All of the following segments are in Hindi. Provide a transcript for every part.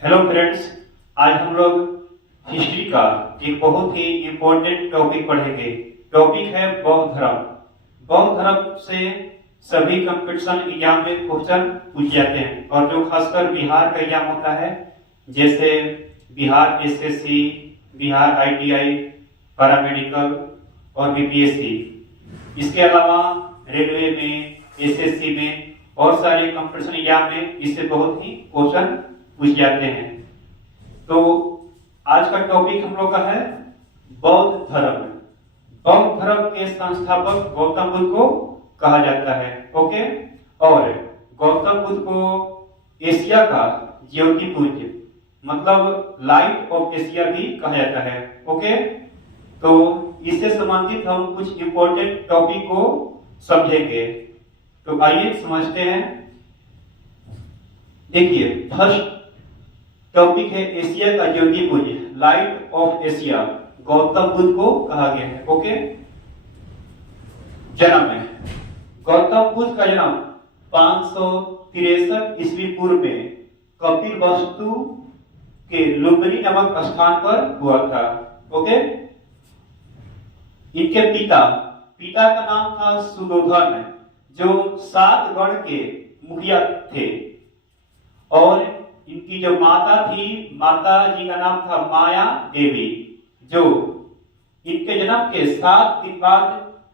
हेलो फ्रेंड्स, आज हम लोग हिस्ट्री का एक बहुत ही इम्पोर्टेंट टॉपिक पढ़ेंगे। टॉपिक है बौद्ध धर्म। बौद्ध धर्म से सभी कंपटीशन एग्जाम में क्वेश्चन पूछ जाते हैं और जो खासकर बिहार का एग्जाम होता है, जैसे Bihar SSC, Bihar ITI, paramedical और बीपीएससी। इसके अलावा रेलवे में, एसएससी में और सारे कंपटीशन एग्जाम में इससे बहुत ही क्वेश्चन पूछ जाते हैं। तो आज का टॉपिक हम लोग का है बौद्ध धर्म। बौद्ध धर्म के संस्थापक गौतम बुद्ध को कहा जाता है। ओके, और गौतम बुद्ध को एशिया का ज्योतिपुंज मतलब लाइट ऑफ एशिया भी कहा जाता है। ओके, तो इससे संबंधित हम कुछ इंपॉर्टेंट टॉपिक को समझेंगे। तो आइए समझते हैं। देखिए, फर्स्ट टॉपिक है एशिया का ज्योतिपुंज, light of Asia, Gautam Buddha को कहा गया है। ओके, जन्म है गौतम बुद्ध का जन्म 563 ईस्वी पूर्व में कपिलवस्तु के लुम्बिनी नामक स्थान पर हुआ था। ओके, इनके पिता का नाम था सुदोधन, जो 7 गण के मुखिया थे, और इनकी जो माता थी, माता जी का नाम था माया देवी, जो इनके जन्म के 7 दिन बाद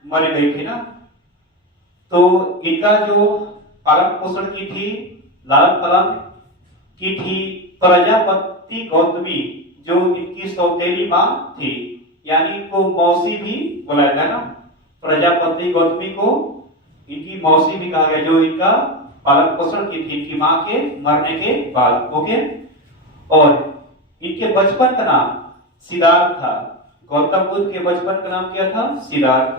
मर गई थी ना। तो इनका जो पालन पोषण की थी, लालन पालन की थी प्रजापति गौतमी, जो इनकी सौतेली माँ थी, यानी इनको मौसी भी बोला जाता है ना। प्रजापति गौतमी को इनकी मौसी भी कहा गया, जो इनका पालन पोषण की थी इनकी मां के मरने के बाद। ओके, और इनके बचपन का नाम सिद्धार्थ था। गौतम बुद्ध के बचपन का नाम क्या था? सिद्धार्थ।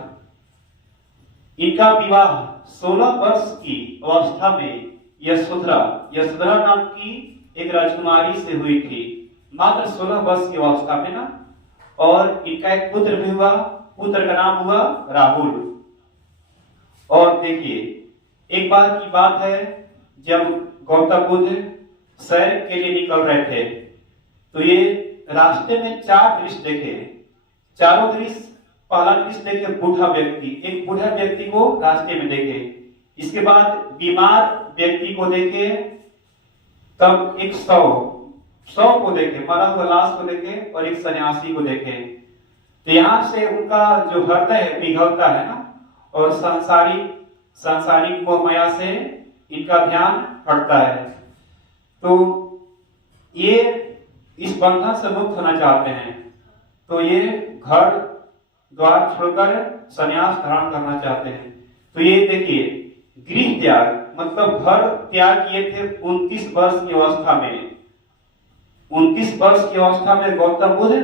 इनका विवाह 16 वर्ष की अवस्था में यशोधरा नाम की एक राजकुमारी से हुई थी, मात्र 16 वर्ष की अवस्था में ना। और इनका एक पुत्र भी हुआ, पुत्र का नाम हुआ राहुल। और देखिए, एक बार की बात है, जब गौतम बुद्ध सैर के लिए निकल रहे थे, तो ये रास्ते में 4 दृश्य देखे। चारों दृश्य, पहला दृश्य देखे बूढ़ा व्यक्ति, एक बूढ़ा व्यक्ति को रास्ते में देखे। इसके बाद बीमार व्यक्ति को देखे, तब एक शव को देखे, मरा हुआ लाश को देखे, और एक सन्यासी को देखे। तो यहां से उनका जो हृदय पिघलता है ना, और सांसारिक मोह माया से इनका ध्यान हटता है। तो ये इस बंधन से मुक्त होना चाहते हैं, तो ये घर द्वार छोड़कर संन्यास धारण करना चाहते हैं। तो ये देखिए, गृह त्याग मतलब घर त्याग किए थे 29 वर्ष की अवस्था में। 29 वर्ष की अवस्था में गौतम बुद्ध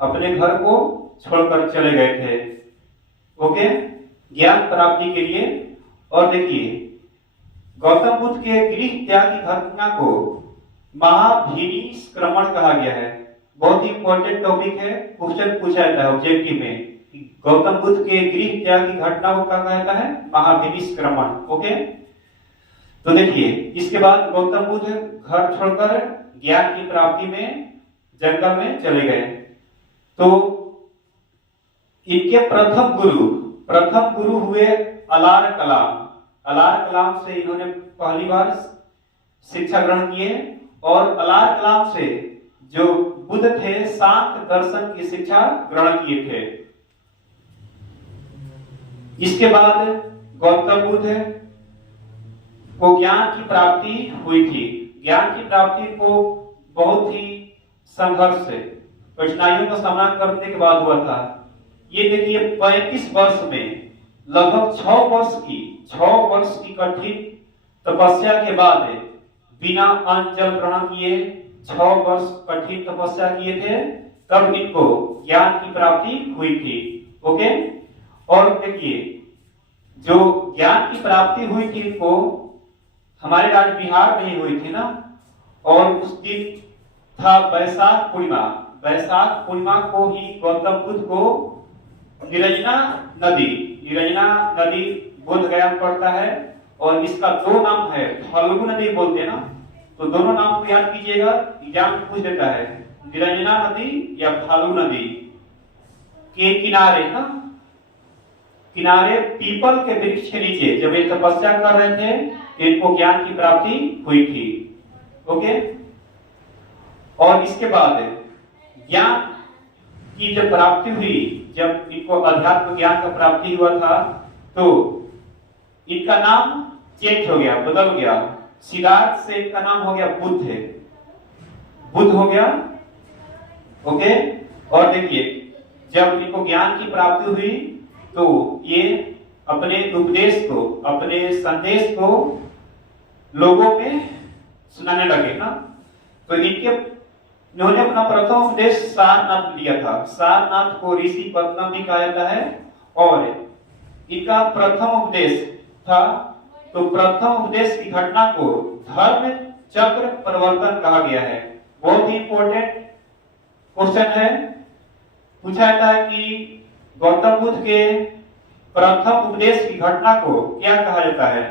अपने घर को छोड़कर चले गए थे। ओके, ज्ञान प्राप्ति के लिए। और देखिए, गौतम बुद्ध के गृह त्याग की घटना को महाभिनिष्क्रमण कहा गया है। बहुत ही इंपॉर्टेंट टॉपिक है, क्वेश्चन पूछा जाता है ऑब्जेक्टिव में। गौतम बुद्ध के गृह त्याग की घटना को कहा जाता है महाभिनिष्क्रमण। ओके, तो देखिए, इसके बाद गौतम बुद्ध घर छोड़कर ज्ञान की प्राप्ति में जंगल में चले गए। तो इनके प्रथम गुरु हुए अलार कलाम से इन्होंने पहली बार शिक्षा ग्रहण किए, और अलार कलाम से जो बुद्ध थे सांख्य दर्शन की शिक्षा ग्रहण किए थे। इसके बाद गौतम बुद्ध को ज्ञान की प्राप्ति हुई थी। ज्ञान की प्राप्ति को बहुत ही संघर्ष से, कठिनाइयों का सामना करने के बाद हुआ था। ये देखिए, 35 वर्ष में लगभग 6 वर्ष की कठिन तपस्या के बाद बिना अन्न जल ग्रहण किए 6 वर्ष कठिन तपस्या किए थे, तब इनको ज्ञान की प्राप्ति हुई थी। ओके, और देखिए, जो ज्ञान की प्राप्ति हुई थी इनको हमारे राज्य बिहार में ही हुई थी ना। और उस दिन था वैशाख पूर्णिमा को ही गौतम बुद्ध को निरंजना नदी बोध गया पड़ता है, और इसका 2 नाम है। फल्गु नदी बोलते हैं ना, तो दोनों नाम को याद कीजिएगा, एग्जाम में पूछ देता है। निरंजना नदी या भालू नदी के किनारे ना, किनारे पीपल के वृक्ष के नीचे जब ये तपस्या कर रहे थे, इनको ज्ञान की प्राप्ति हुई थी। ओके, और इसके बाद ज्ञान की जब प्राप्ति हुई, जब इनको अध्यात्म ज्ञान का प्राप्ति हुआ था, तो इनका नाम चेंज हो गया, बदल गया। सिद्धार्थ से इनका नाम हो गया बुद्ध, बुद्ध हो गया। ओके, और देखिए जब इनको ज्ञान की प्राप्ति हुई तो ये अपने उपदेश को, अपने संदेश को लोगों में सुनाने लगे ना। तो इन्होंने अपना प्रथम उपदेश सारनाथ में दिया था। सारनाथ को ऋषि पद्म भी कहा जाता है, और इनका प्रथम उपदेश था। तो प्रथम उपदेश की घटना को धर्म चक्र परिवर्तन कहा गया है। बहुत ही इंपॉर्टेंट क्वेश्चन है, पूछा जाता है कि गौतम बुद्ध के प्रथम उपदेश की घटना को क्या कहा जाता है,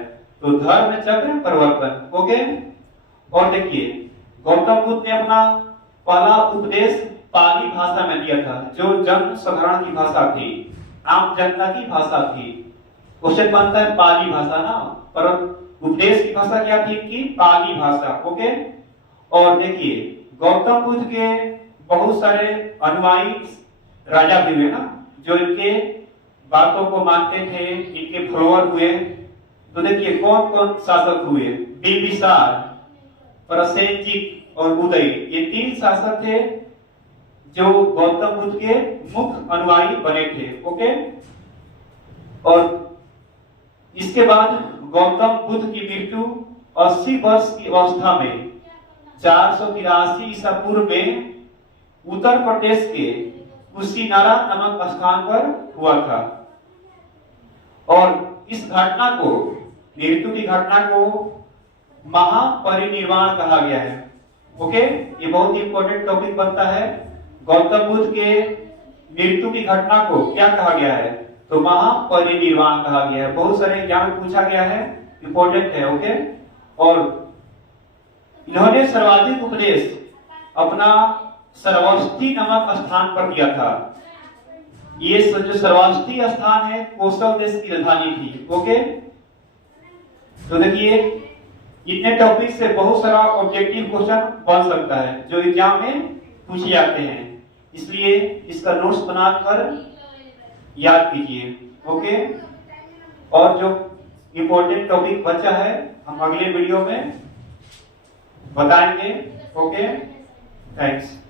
तो धर्म चक्र परिवर्तन। ओके, और देखिए गौतम बुद्ध ने अपना पहला उपदेश पाली भाषा में दिया था, जो जन साधारण की भाषा थी, आम जनता की भाषा थी। क्वेश्चन बनता है पाली भाषा ना, पर उपदेश की भाषा क्या थी इनकी? पाली भाषा। ओके, और देखिए गौतम बुद्ध के बहुत सारे अनुयायी राजा भी हुए ना, जो इनके बातों को मानते थे, इनके फॉलोअर हुए। तो देखिए कौन कौन शासक हुए? बिंबिसार, प्रसेनजित और उदय, ये 3 शासक थे जो गौतम बुद्ध के मुख्य अनुयायी बने थे। ओके, और इसके बाद गौतम बुद्ध की मृत्यु 80 वर्ष की अवस्था में 483 ईसा पूर्व में उत्तर प्रदेश के कुशीनारा नामक स्थान पर हुआ था। और इस घटना को, मृत्यु की घटना को महापरिनिर्वाण कहा गया है। ओके, ये बहुत ही इंपॉर्टेंट टॉपिक बनता है। गौतम बुद्ध के मृत्यु की घटना को क्या कहा गया है, तो महापरिनिर्वाण कहा गया है। बहुत सारे एग्जाम में पूछा गया है, इंपॉर्टेंट है। ओके, और इन्होंने सर्वाधिक उपदेश अपना श्रावस्ती नामक स्थान पर दिया था। ये जो श्रावस्ती स्थान है कोसल देश की राजधानी थी। ओके, तो देखिए इतने टॉपिक से बहुत सारा ऑब्जेक्टिव क्वेश्चन बन सकता है जो एग्जाम में पूछे जाते हैं, इसलिए इसका नोट्स बनाकर याद कीजिए। ओके, और जो इंपॉर्टेंट टॉपिक बचा है हम अगले वीडियो में बताएंगे। Okay, thanks.